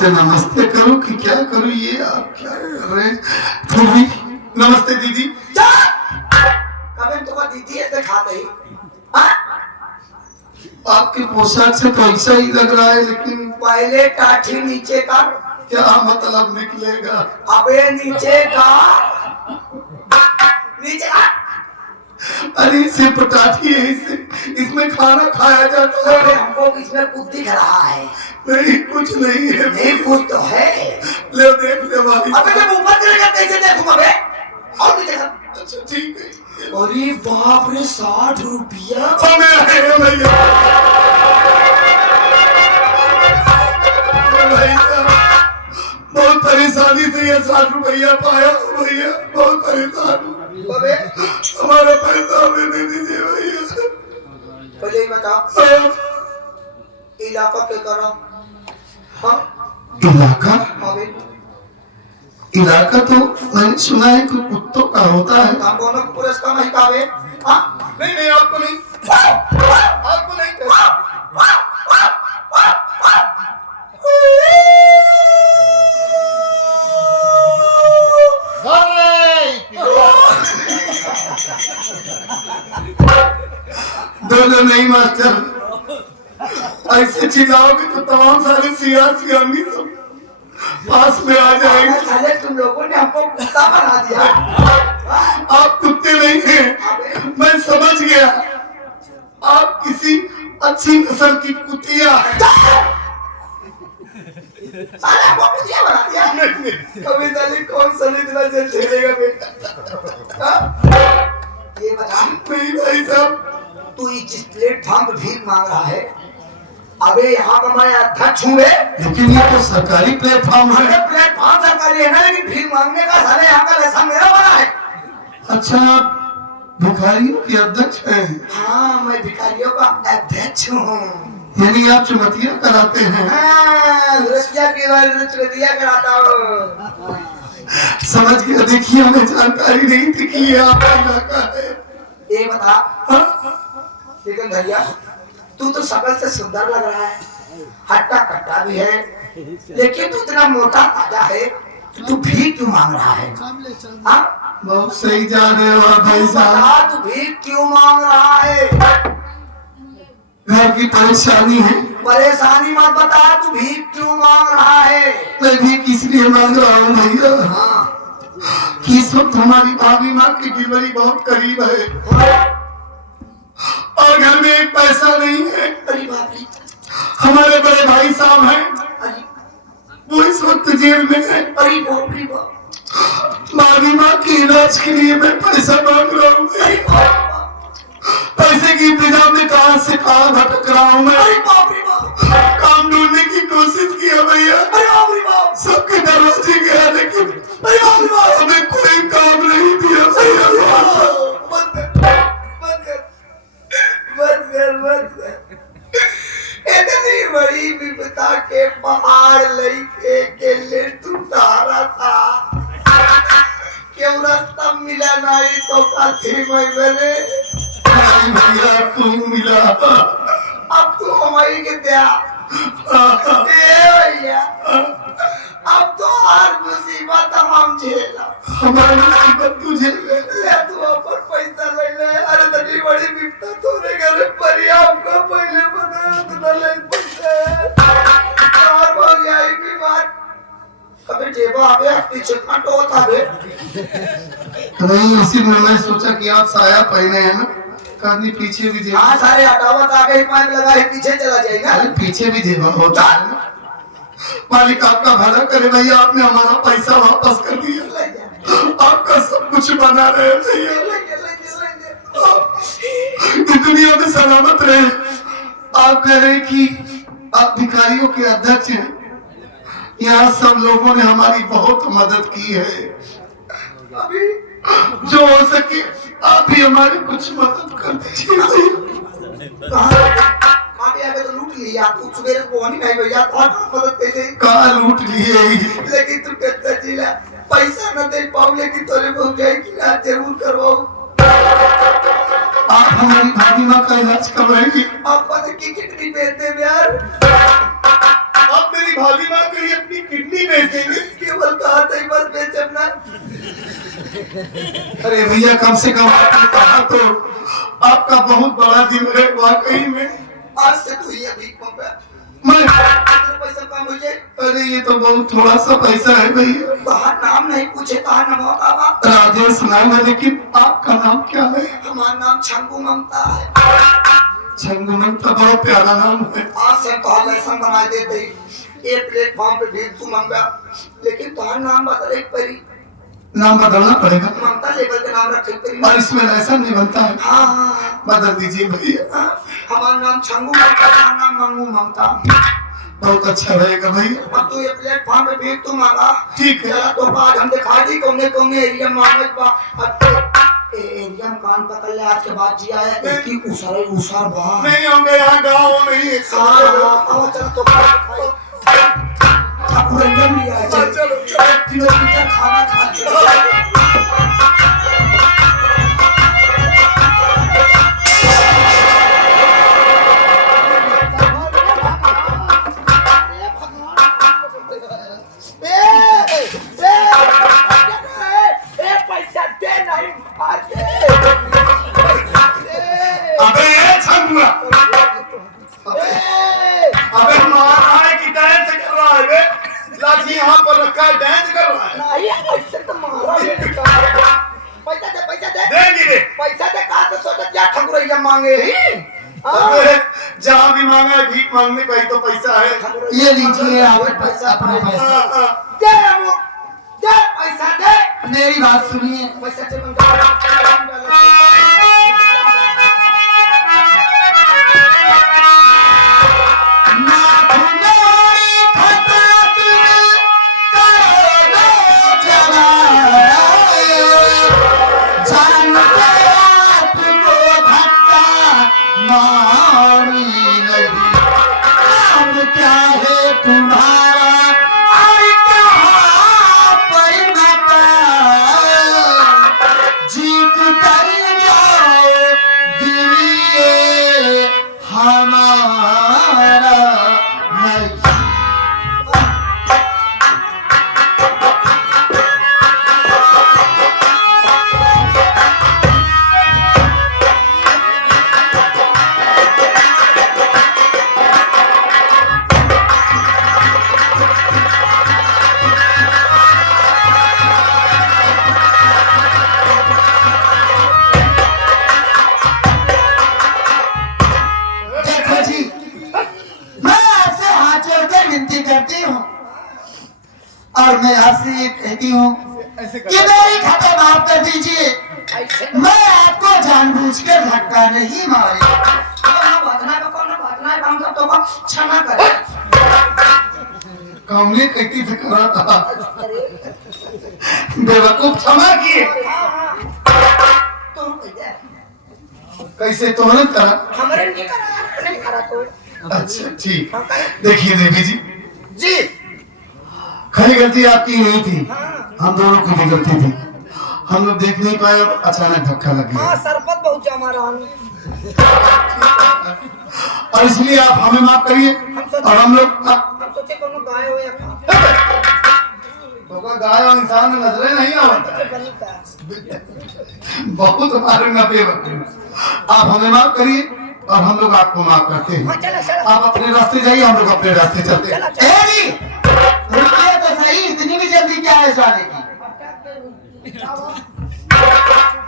आपसे नमस्ते करूं कि क्या करूं, ये आप क्या कर रहे हैं? फिर भी नमस्ते दीदी। कभी तुम्हारी दीदी ऐसे खाते ही आपकी पोशाक से तो ऐसा ही लग रहा है, लेकिन पहले टाठी नीचे का क्या मतलब निकलेगा? अबे नीचे का नीचे का अरे सिर्फ टाठी है, इसमें खाना खाया जाता अबे है। हमको इसमें कुछ दिख रहा है। नहीं कुछ नहीं है। नहीं कुछ तो है। ले देख ले भाई। अबे जब ऊपर चलेगा कैसे देखूं अबे? और नीचे का अच्छा ठीक है। अरे बाप रे 60 रुपया मेरा है भैया। बहुत परेशानी से ये 60 रुपया पाया भैया, बहुत परेशान हूँ। अबे हमारा पैसा हमें दे दीजिए भैया। पहले ही बताओ इलाका के करो। इलाका अबे इलाका तो मैंने सुना है कि कुत्तों का होता है। हम दोनों को पुरस्कार नहीं कावे। नहीं नहीं आपको नहीं, आपको नहीं दोनों नहीं मास्टर, ऐसे चिल्लाओगे तो तमाम सारे सियासी सब पास में आ जाएंगे। तुम लोगों ने हमको कुत्ता बना दिया। आप कुत्ते नहीं हैं, मैं समझ गया। आप किसी अच्छी नस्ल की कुतिया है। साले हमको कुतिया बना दिया। कभी साले कौन सा इतना जेल झेलेगा बेटा? ये बता नहीं भाई साहब, तू इस प्लेटफॉर्म पर भीख मांग रहा है। अबे यहाँ का मैं अध्यक्ष हूँ। लेकिन ये तो सरकारी प्लेटफॉर्म है। प्लेटफॉर्म सरकारी है ना, लेकिन भीख मांगने का साले यहाँ का पैसा मेरा बना है। अच्छा आप भिखारियों के अध्यक्ष हैं? हाँ मैं भिखारियों का अध्यक्ष हूँ। यानी आप चुमतिया कराते हैं? हाँ रसिया के बाद चुमतिया कराता हूँ। समझ गया। देखिए हमें जानकारी नहीं थी कि ये आपका इलाका है। ये बता लेकिन भैया तू तो शकल से सुंदर लग रहा है, हट्टा कट्टा भी है, लेकिन तू इतना मोटा ताजा है, तू भीख क्यों मांग रहा है? बहुत सही जा रहे हो आप भाई साहब। तू भीख क्यों मांग रहा है? घर की परेशानी है। परेशानी मत बता, तू भीख क्यों मांग रहा है? मैं भीख इसलिए मांग रहा हूँ भैया कि इस वक्त हमारी भाभी माँ की डिलीवरी बहुत करीब है और घर में एक पैसा नहीं है। अरे बाप रे। हमारे बड़े भाई साहब हैं, वो इस वक्त जेल में है। अरे बाप रे बाप। भाभी माँ के इलाज के लिए मैं पैसा मांग रहा हूँ। पैसे की इंतजाम में कहां से कहां भटक रहा हूँ मैं। अरे बाप रे बाप। काम ढूंढने की कोशिश किया भैया, अरे बाप रे बाप। सबके दरवाजे गया, लेकिन अरे बाप रे बाप। हमें कोई काम नहीं दिया भैया। इतनी बड़ी विपदा के पहाड़ लेके के ले तू तारा था, क्यों रास्ता मिला नहीं तो काथी में बने भैया तू मिला। अब तू हमारी के दिया भैया। अब तो हर मुसीबत हम झेला। हमारी मुसीबत तुझे ले तू अपन पैसा ले ले। अरे तनी बड़ी विपदा तोरे घर परिया हमको पहले बता तो न ले पैसे और हो गया ही बीमार। कभी जेबा आ गया पीछे काटो था बे। नहीं, इसीलिए मैं सोचा कि आप साया पहने हैं ना, कानी पीछे भी जेबा। हाँ सारे हटावत आगे ही पाइप लगा ही पीछे चला जाएगा। अरे पीछे भी जेबा होता है ना। मालिक आपका भला करे भैया, आपने हमारा पैसा वापस कर दिया। आपका सब कुछ बना रहे भैया, दुनिया में सलामत रहे। आप कह रहे कि आप भिखारियों के अध्यक्ष हैं। यहाँ सब लोगों ने हमारी बहुत मदद की है। अभी जो हो सके आप भी हमारी कुछ मदद कर दीजिए। आगे तो लूट लिया तू सवेरे को नहीं भाई भैया बहुत मदद कैसे कहाँ लूट लिए? लेकिन तू कहता जिला पैसा न दे पाऊ, लेकिन तोरे को जाएगी ना जरूर करवाओ। आप हमारी भाभी माँ का इलाज करवाएंगे? आप पता की कितनी बेचते यार? आप मेरी भाभी माँ के लिए अपनी किडनी बेच देंगे। केवल कहा था बस बेचब ना। अरे भैया कम से कम आपने कहा तो आपका बहुत बड़ा दिल है वाकई में। आज से तू ही अभी पे मैं पैसा कम हो जाए। अरे ये तो बहुत थोड़ा सा पैसा है भैया। कहा नाम नहीं पूछे, कहा नाम होगा बा। राजेश नाम है, लेकिन आपका नाम क्या है? हमारा नाम छंगू ममता है। छंगू ममता बहुत प्यारा नाम है। आज से कहा वैसा बना देते ही एक प्लेटफॉर्म पे भेज तू मंगा, लेकिन तुम्हारा नाम बदले परी। नाम बदलना पड़ेगा ममता लेवल का नाम रखे परी। और इसमें ऐसा नहीं बनता है। हाँ बदल दीजिए भैया। हमारा नाम छंगू ममता, हमारा नाम मंगू ममता। बहुत अच्छा रहेगा भैया। अब तू ये प्लेटफॉर्म पे भेज तू मंगा। ठीक है। चला तो बाद हम दिखा दी कौने कौने एरिया मांगत बा। अब तो एरिया में कान पकड़ ले, आज के बाद जी आया इसकी उसार बा नहीं होंगे यहाँ गाँव में ही। हाँ चल तो रंजन भी आया। चलो किलोमीटर खाना खाते पैसा दे नहीं अबे ये छंगुआ, अबे मार रहा है कि डांस कर रहा है बे? लाठी यहाँ पर रखा है, डांस कर रहा है। नहीं ऐसे तो मारा पैसा दे देंगे रे। पैसा दे। कहा तो सोचा क्या ठकुरैया मांगे ही। अबे जहाँ भी मांगा है भीख मांगने का ही तो पैसा है। ये लीजिए आपके पैसा, अपने पैसा। दे दे पैसा दे। मेरी बात सुनिए। पैसा से मंगा। क्या है तुम्हारा और क्या परिणता, जीत कर जाओ दिलिए हमारा नहीं। और मैं आपसे ये कहती हूँ कि मेरी खता माफ कर दीजिए। मैं आपको जानबूझकर धक्का नहीं मारी। क्षमा करे। कामने कहती से करा था बेवकूफ, क्षमा किए। तुम भैया कैसे तुमने करा? हमारे नहीं करा तो। अच्छा ठीक। देखिए देवी जी जी खरी गलती आपकी नहीं थी, हम दोनों की भी गलती थी। हम लोग देख नहीं पाए, अचानक धक्का लग गया। हाँ सरपत बहुत जमा रहा। और इसलिए आप हमें माफ करिए। और हम लोग हम सोचे कोनो गाय हो या तो का गाय और इंसान में नजरें नहीं आवता। बहुत हमारे नफे वक्त। आप हमें माफ करिए और हम लोग आपको माफ करते हैं। आप अपने रास्ते जाइए, हम लोग अपने रास्ते चलते हैं। रुकिए तो सही, इतनी भी जल्दी क्या है जाने की?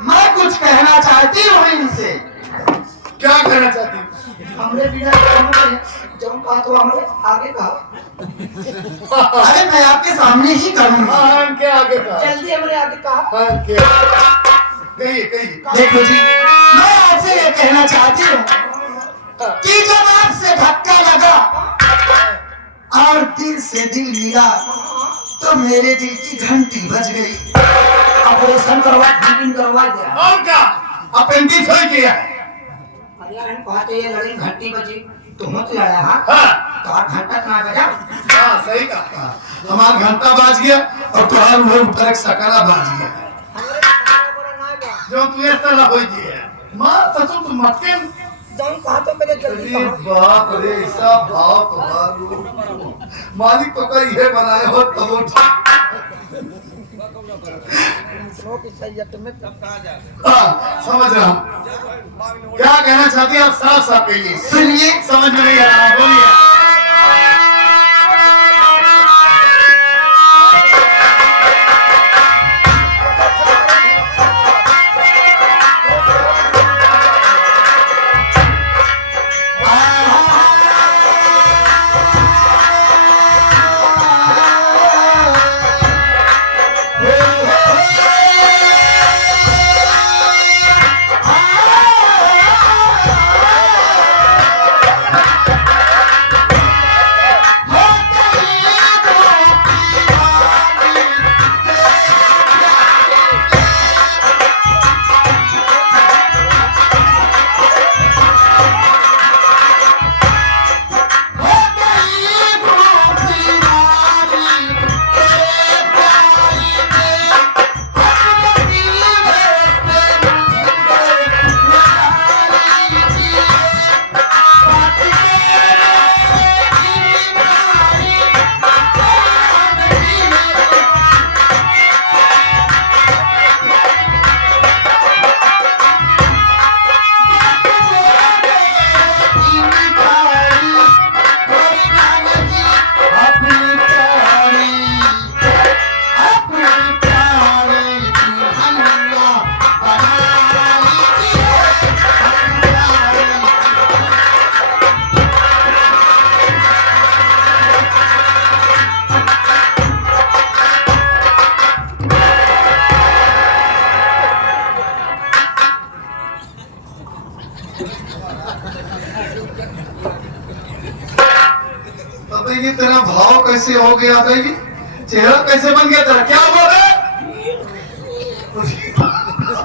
मैं कुछ कहना चाहती हूँ इनसे। क्या कहना चाहती हूँ? हमरे बिना जो कहा तो हमरे आगे कहा। अरे मैं आपके सामने ही करूँगा। हाँ क्या आगे कहा? जल्दी हमरे आगे कहा। हाँ क्या? कहिए कहिए। देखो जी, मैं आपसे ये कहना चाहती हूँ कि जब आपसे धक्का लगा और दिल से दिल मिला तो मेरे दिल की घंटी बज गई। ऑपरेशन करवा ड्रिलिंग करवा दिया। और क्या? अपेंडिक्स हो गया। अरे हम कहते ये लड़ी घंटी बजी तुम मत लड़ा। हाँ तो आप घंटा ना बजा। हाँ सही कहा। हमारा घंटा बाज गया और तुम्हारा मुंह ऊपर एक सकरा बाज गया। हमरे बड़ा ना बा। जो तू इस तरह हो गया। माँ ससुर तुम मटके जाऊं कहा तो करे जल्दी अरे कहा बाप रे, ऐसा भाव तुम्हारा मालिक तो कहीं है बनाए हो तब नो की सैयद में हाँ, समझ रहा हूँ। क्या कहना चाहती है आप साफ साफ कहिए। सुनिए, समझ में नहीं आ रहा, बोलिए। अबे ये तेरा भाव कैसे हो गया बे? चेहरा कैसे बन गया तेरा? क्या हुआ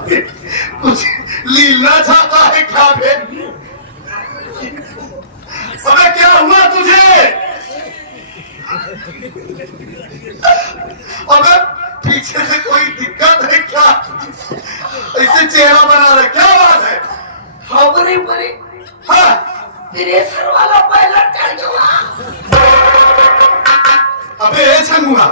बे? कुछ लीला चाहता है क्या बे? अबे क्या हुआ तुझे? अबे पीछे से कोई दिक्कत है क्या? ऐसे चेहरा बना रहा, क्या बात है? खबरें पड़ी हाँ, प्रेशर वाला पहला चढ़ गया अबे ये छंगुआ,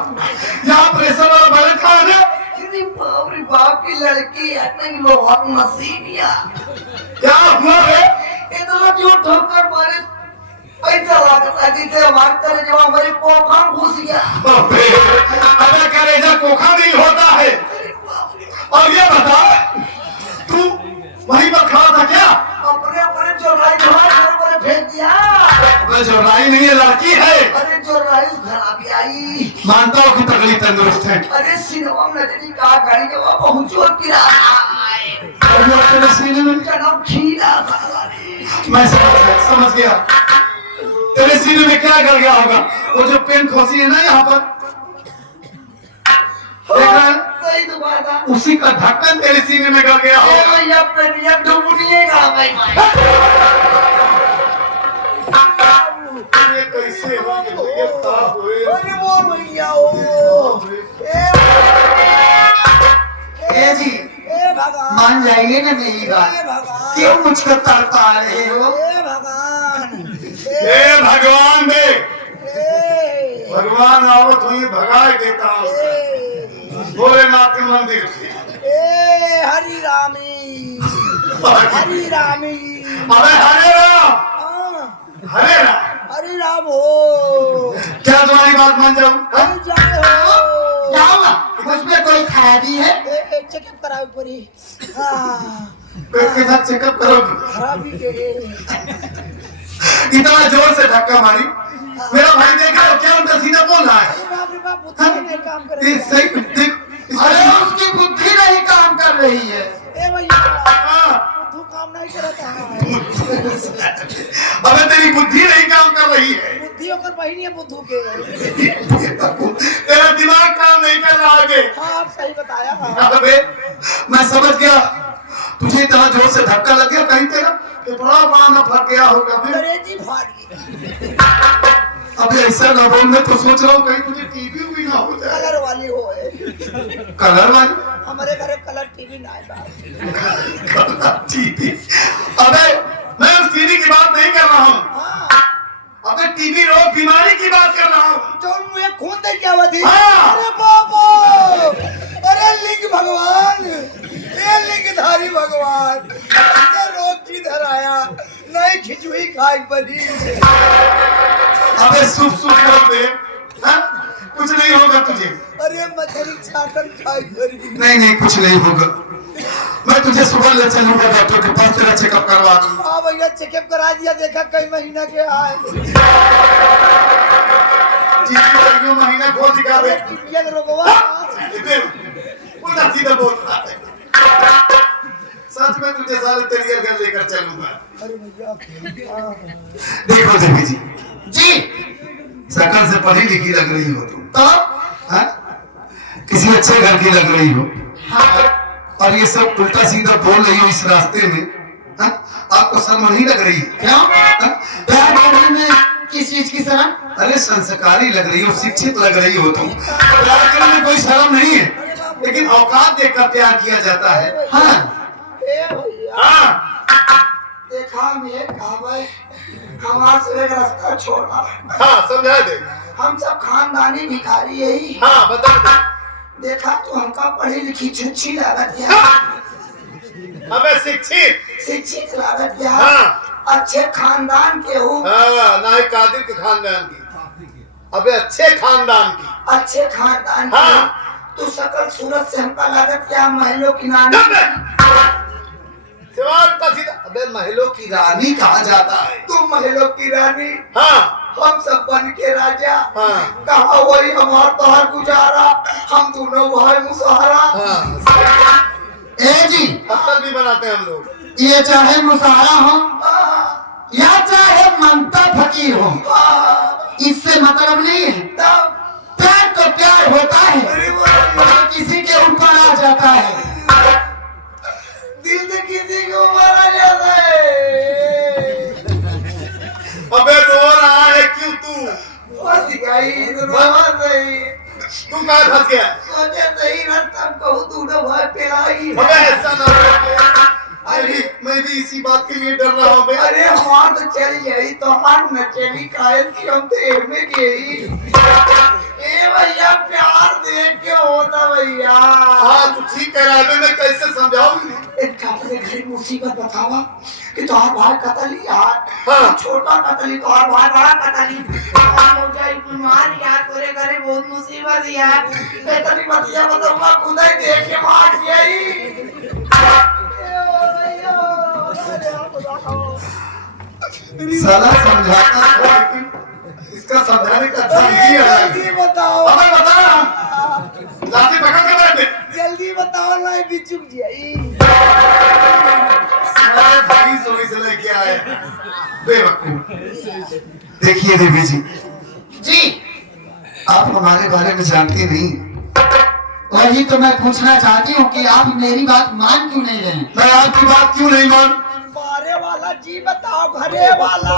यहाँ प्रेशर वाला बैलेंस कहाँ है? इतनी बाप रे बाप की लड़की है नहीं लोहा मशीनिया क्या हुआ बे? ये तो जो ठोकर मारे पैसा लागता जिसे मारता है जब हमारे कोखा घुस गया अबे कलेजा कोखा नहीं होता है। और ये बता, तू वहीं पर खड़ा था क्या? अपने अपने चौराहे घर पर फेंक दिया अबे चौराही नहीं है, लड़की है। अरे चौराहे खराबी आई मानता हूँ कि तगड़ी तंदुरुस्त है। अरे सिनेमा में नजरी कहा गाड़ी जब पहुंचो किरा और वो तेरे सीने में जनाब खीरा मैं समझ गया। तेरे सीने में क्या कर गया होगा? वो जो पेन खोसी है ना यहाँ पर, देख रहा है? सही तो बात है उसी का ढक्कन तेरे सीने में गड़ गया होगा। भैया प्रेमिया ढूंढिएगा भाई ये कैसे हो? ये साफ हुए। अरे वो भैया ओ ए जी, ए भगवान मान जाइए ना मेरी बात। ए भगवान क्यों मुझको तड़पा रहे हो? ए भगवान हे भगवान दे, ए भगवान आवत हुई भगाए देता हूँ भोलेनाथ के मंदिर। ए हरि रामी हरि रामी अबे हरे राम, हाँ, हरे राम। हरि राम हो क्या तुम्हारी बात मान जाऊं? हरि जाए हो क्या हुआ? मुझमें कोई खराबी है? चेकअप कराओ परी हाँ पेट के साथ चेकअप करो। खराबी के इतना जोर से धक्का मारी, मेरा भाई देख रहा हो क्या उनका सीधा बोल रहा है? बाप रे बाप बुद्धि नहीं काम कर ये सही देख, अरे उसकी बुद्धि नहीं काम कर रही है। ए भैया हाँ। बुद्धू काम नहीं करता है अबे तेरी बुद्धि नहीं काम कर रही है। बुद्धि होकर बहिनी है बुद्धू के तेरा दिमाग काम नहीं कर रहा आगे। हाँ आप सही बताया हाँ अबे मैं समझ गया, तुझे इतना जोर से धक्का लग गया कहीं तेरा कि बड़ा बड़ा न फट गया होगा। फिर अंग्रेजी फाट गई अबे ऐसा ना बोल, मैं तो सोच रहा हूँ कहीं तुझे टीवी भी ना हो जाए। कलर वाली हो कलर वाली हमारे घर कलर टीवी ना है टीवी? अबे मैं उस टीबी रोग बीमारी की बात कर रहा हूँ। जो मुझे खून दे क्या हुआ थी? हाँ। अरे बाबा, अरे लिंग भगवान, ये लिंगधारी भगवान, ऐसे रोग किधर आया? नहीं खिचड़ी खाई पड़ी। अबे सुप सुप बोल दे, हाँ? कुछ नहीं होगा तुझे। अरे मछली छाटन खाई पड़ी। नहीं नहीं कुछ नहीं होगा। मैं तुझे सुबह ले चलूंगा डॉक्टर के पास, तेरा चेकअप करवा दूंगा। हाँ भैया, चेकअप करा दिया, देखा कई महीना के आए। जी महीना खोल दिखा दे। टिबिया के रोगवा। उल्टा सीधा बोलता है। सच में तुझे साले तेरी घर लेकर चलूंगा। अरे भैया, हाँ। देखो देवी जी, जी शकल से पढ़ी लिखी लग रही हो तुम, तो हाँ? किसी अच्छे घर की लग रही हो, हाँ? और ये सब उल्टा सीधा बोल रही हो इस रास्ते में, हाँ? आपको शर्म नहीं लग रही? क्यों? प्यार करने में किस चीज की शर्म? अरे संस्कारी लग रही हो, शिक्षित लग रही हो तुम। प्यार करने में कोई शर्म नहीं है, लेकिन औकात देखकर प्यार किया जाता है। हाँ ए भैया, हाँ देखा मैं कहावत, हमारे से एक रास्ता छोड़ा। हाँ समझा दे। हम सब खानदानी भिखारी यही। हाँ बता दे। देखा तो हमका पढ़ी लिखी छुच्छी लागत है, हमें शिक्षित शिक्षित लागत है, हाँ। अच्छे खानदान के हूँ, हाँ ना ही कादिर के खानदान की, अबे अच्छे खानदान की। अच्छे खानदान के हाँ। हूँ। तो सकल सूरत से हमका लागत क्या महलों की नानी। अबे महलों की रानी कहा जाता है। तुम महलों की रानी, हाँ हम सब बन के राजा। हाँ। कहा वही हमार तोहर गुजारा, हम दोनों भाई मुसहारा। हाँ ए जी, पत्थर भी बनाते हैं हम लोग। ये चाहे मुसहारा हो हाँ, या चाहे मनता फकीर हो, हाँ, इससे मतलब नहीं है। तब प्यार तो प्यार होता है, अरे वाह, और किसी के ऊपर आ जाता है। दिल से किसी को मारा जाता है। अबे रो रहा है क्यों तू? फंस गई, रोवा नहीं। तू कहाँ फंस गया? सोचे नहीं रास्ता कहूँ दोनों भाई पिलाई। अबे ऐसा ना हो। मैं भी इसी बात के लिए डर रहा हूँ बे। अरे हमार तो चल गई, तो हमार न चली कायल की, हम तो एमे गई। ए भैया, प्यार देख के होता भैया। हाँ तू ठीक कह रहा है, मैं कैसे समझाऊँ? एक अपने घर मुसीबत बतावा कि तुम्हार भाई कतली यार, हाँ। छोटा कतली, तुम्हार भाई बड़ा कतली, हो जाए बीमार यार, तोरे घरे बहुत मुसीबत यार। इतनी बतिया बताऊंगा, खुद ही देख के मार गई। साला समझाता था, लेकिन इसका समझाने का ढंग ही अलग है। जल्दी बताओ, अबे बता, लाठी पकड़ के बैठ दे। जल्दी बताओ, नहीं बिचुक जाई। सारे भाई सोई से लेके आए बेवकूफ। देखिए देवी जी, जी, आप हमारे बारे में जानती नहीं। वही तो मैं पूछना चाहती हूँ कि आप मेरी बात मान क्यों नहीं रहे? मैं आपकी बात क्यों नहीं मान? बारे वाला जी बताओ, घरे वाला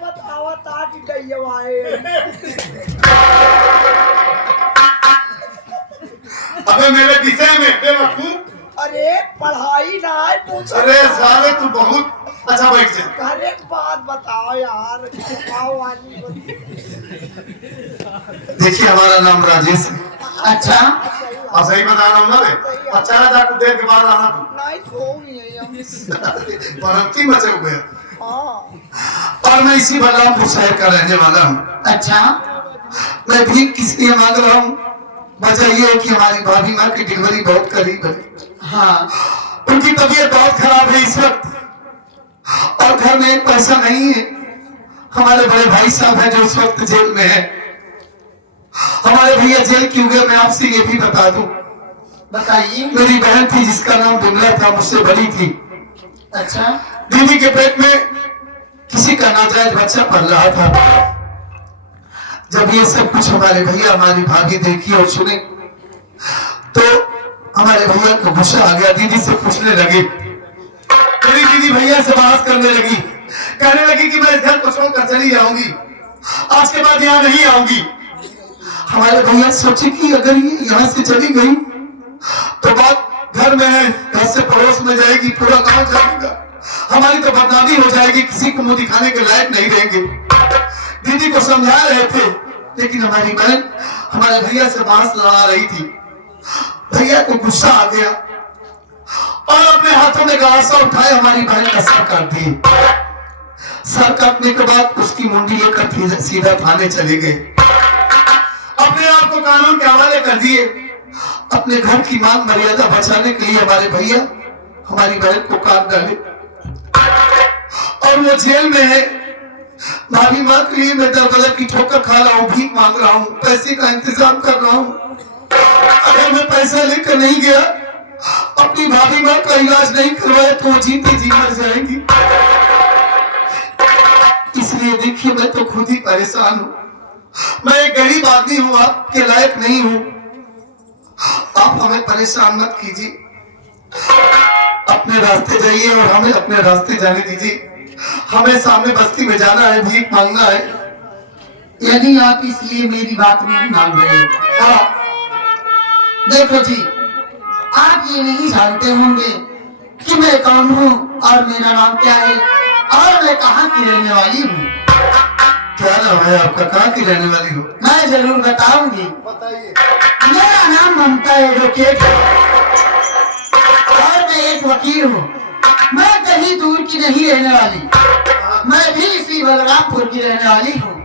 बताओ, ताज गई अबे मेरे विषय में बेवकूफ। अरे पढ़ाई ना है, पूछो। अरे साले तू बहुत अच्छा बैठ जा। घरे बात बताओ यार, बताओ वाली। देखिए हमारा नाम राजेश है। अच्छा, और सही बता रहा हूँ ना रे? अच्छा ना कुछ देर के बाद आना तू। नहीं सो नहीं है हम। परंती मचे हुए हैं। हाँ, और मैं इसी बलरामपुर शहर का रहने वाला हूँ। अच्छा, मैं भी किस लिए मांग रहा हूँ? वजह ये है कि हमारी भाभी माँ की डिलीवरी बहुत करीब है। हाँ, उनकी तबीयत बहुत खराब है इस वक्त, और घर में एक पैसा नहीं है। हमारे बड़े भाई साहब हैं जो इस वक्त जेल में है। हमारे भैया जेल क्यों गए मैं आपसे ये भी बता दूं। बताइए। मेरी बहन थी जिसका नाम बिमला था, मुझसे बड़ी थी। अच्छा, दीदी के पेट में किसी का नाजायज बच्चा पल रहा था। जब ये सब कुछ हमारे भैया हमारी भाभी देखी और सुने तो हमारे भैया को गुस्सा आ गया। दीदी से पूछने लगे, मेरी दीदी भैया से बात करने लगी, कहने लगी कि मैं इस घर को छोड़कर चली जाऊंगी, आज के बाद यहाँ नहीं आऊंगी। हमारे भैया सोचे कि अगर ये यहाँ से चली गई तो बात घर में है, घर से पड़ोस में जाएगी, पूरा गांव जाएगा। हमारी तो बदनामी हो जाएगी, किसी को मुंह दिखाने के लायक नहीं रहेंगे। दीदी को समझा रहे थे, लेकिन हमारी बहन हमारे भैया से बांस लड़ा रही थी। भैया को गुस्सा आ गया और अपने हाथों में गलासा उठाए हमारी बहन का सर काट दिए। सर काटने के बाद उसकी मुंडी लेकर सीधा थाने चले गए। अपने आप को कानून के हवाले कर दिए। अपने घर की मान मर्यादा बचाने के लिए हमारे भैया हमारी बहन को काट डाले और वो जेल में है। भाभी माँ के लिए मैं दर बदर की ठोकर खा रहा हूँ, भीख मांग रहा हूँ, पैसे का इंतजाम कर रहा हूँ। अगर मैं पैसा लेकर नहीं गया, अपनी भाभी माँ का इलाज नहीं करवाया तो वो जीती जी मर जाएंगी। इसलिए देखिए मैं तो खुद ही परेशान हूँ। मैं एक गरीब आदमी हूँ, आपके लायक नहीं हूँ। आप हमें परेशान मत कीजिए, अपने रास्ते जाइए और हमें अपने रास्ते जाने दीजिए। हमें सामने बस्ती में जाना है, भीख मांगना है। यदि आप इसलिए मेरी बात नहीं मान रहे हो। हाँ, देखो जी, आप ये नहीं जानते होंगे कि मैं कौन हूँ और मेरा नाम क्या है और मैं कहाँ की रहने वाली हूँ। क्या नाम है आपका, कहाँ की रहने वाली हो? मैं जरूर बताऊंगी। बताइए। मेरा नाम ममता एडवोकेट है और मैं एक वकील हूँ। मैं कहीं दूर की नहीं रहने वाली, मैं भी इसी बलरामपुर की रहने वाली हूँ।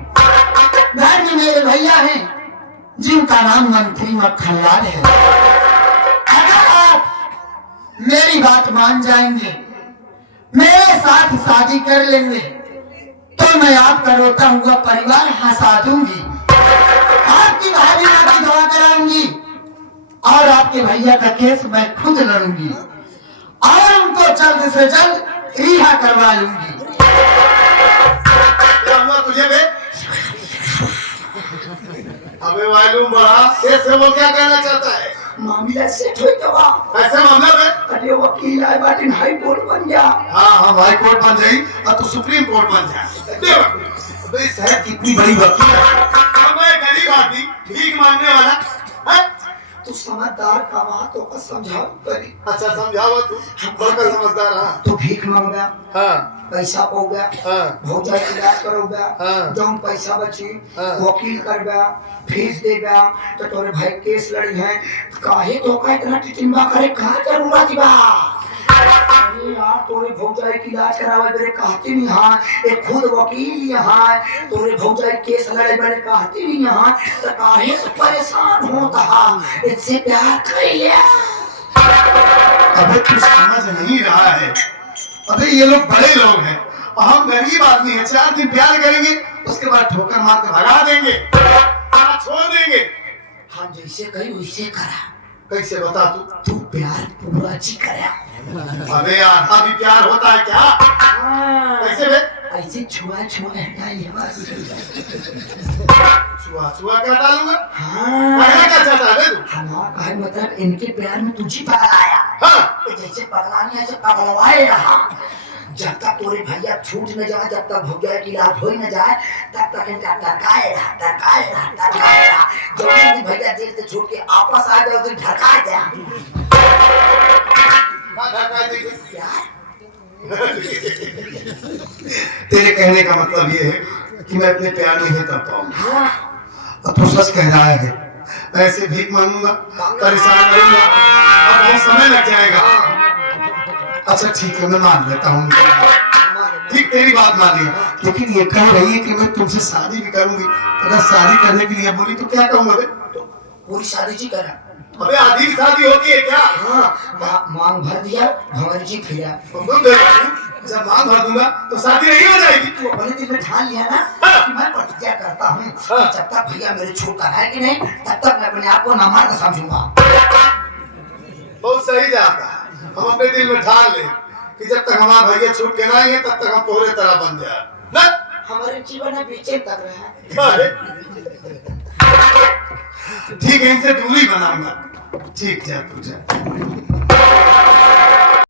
घर में मेरे भैया हैं जिनका नाम मंत्री मक्खनलाल है। अगर आप मेरी बात मान जाएंगे, मेरे साथ शादी कर लेंगे, तो मैं आपका रोता हुआ परिवार हंसा दूंगी, आपकी भाभी माँ की दवा कराऊंगी और आपके भैया का केस मैं खुद लड़ूंगी और उनको जल्द से जल्द रिहा करवा लूंगी। क्या हुआ तुझे बे? अबे मालूम बड़ा कैसे, वो क्या कहना चाहता है? मामला सेट हो गया। ऐसा मामला बे? अरे वकील आए बाटी हाई कोर्ट बन गया। हाँ हाँ, हाई कोर्ट बन जाए और तो सुप्रीम कोर्ट बन जाए। अबे साहब कितनी बड़ी वकील है। मैं गरीब आदमी, भीख मांगने वाला है? तू समझदार का बात होकर समझाओ करी। अच्छा समझावा तू, बड़का समझदार। हाँ तू भीख मांगा, हाँ पैसा पाओ गया, हाँ भौजा इलाज करो गया, हाँ। जौन पैसा बची हाँ। वकील कर गया, फीस दे गया, तो तोरे भाई केस लड़ी है, काहे तो का इतना टिटिम्बा करे, कहाँ जरूरत बा? अरे यार तोरे भौजा की इलाज करावे मेरे कहती नहीं हाँ, एक खुद वकील यहाँ, तोरे भौजा केस लड़े मेरे कहती नहीं यहाँ, तो काहे तो परेशान होता हाँ, इससे प्यार कर लिया। अबे तू समझ नहीं रहा है। अबे ये लोग बड़े लोग हैं और हम गरीब आदमी हैं। 4 दिन प्यार करेंगे, उसके बाद ठोकर मार के भगा देंगे, छोड़ देंगे। हम जैसे कही वैसे करा, कैसे बता तू? तू प्यार पूरा जी करा। अबे आधा भी प्यार होता है क्या? कैसे बे? ऐसे छुआ छुआ हटाइए बस। छुआ छुआ क्या डालूंगा? हाँ कहना क्या चाहता है बे तू? हमारा कहे मतलब इनके प्यार में तुझी पगलाया। हाँ जैसे पगलानी ऐसे पगलवाए रहा। जब तक तोरे भैया छूट न जाए, जब तक भौजा की इलाज हो न जाए, तब तक इनका टकाए रहा, टकाए रहा, टकाए रहा। जब भी भैया जेल से छूट के आपस आ जाए तो ढका दे। तेरे कहने का मतलब ये है कि मैं अपने प्यार नहीं कर पाऊंगा। अब तो सच कह रहा है। ऐसे भीख मांगूंगा, परेशान करूंगा, अब बहुत समय लग जाएगा। अच्छा ठीक है, मैं मान लेता हूँ, ठीक तेरी बात मान लिया, लेकिन ये कह रही है कि मैं तुमसे शादी भी करूंगी। अगर शादी करने के लिए बोली तो क्या कहूँगा? पूरी शादी जी करा। अबे आधी शादी होती है क्या? हाँ मांग भर दिया, भंवर जी फिरा। जब मांग भर दूंगा तो शादी नहीं हो जाएगी। तू अपने दिल में ठान लिया ना कि मैं प्रतिज्ञा करता हूँ जब तक भैया मेरे छूटता है कि नहीं, तब तक मैं अपने आप को नामार्थ समझूंगा। बहुत सही जाता है। हम अपने दिल में ठान ले कि जब तक हमारा भैया छूट के ना आएंगे तब तक हम तोहरे तरह बन जाए ना। हमारे जीवन में पीछे तक रहा है। ठीक है, इनसे दूरी बनाऊंगा। ठीक जा तू जा।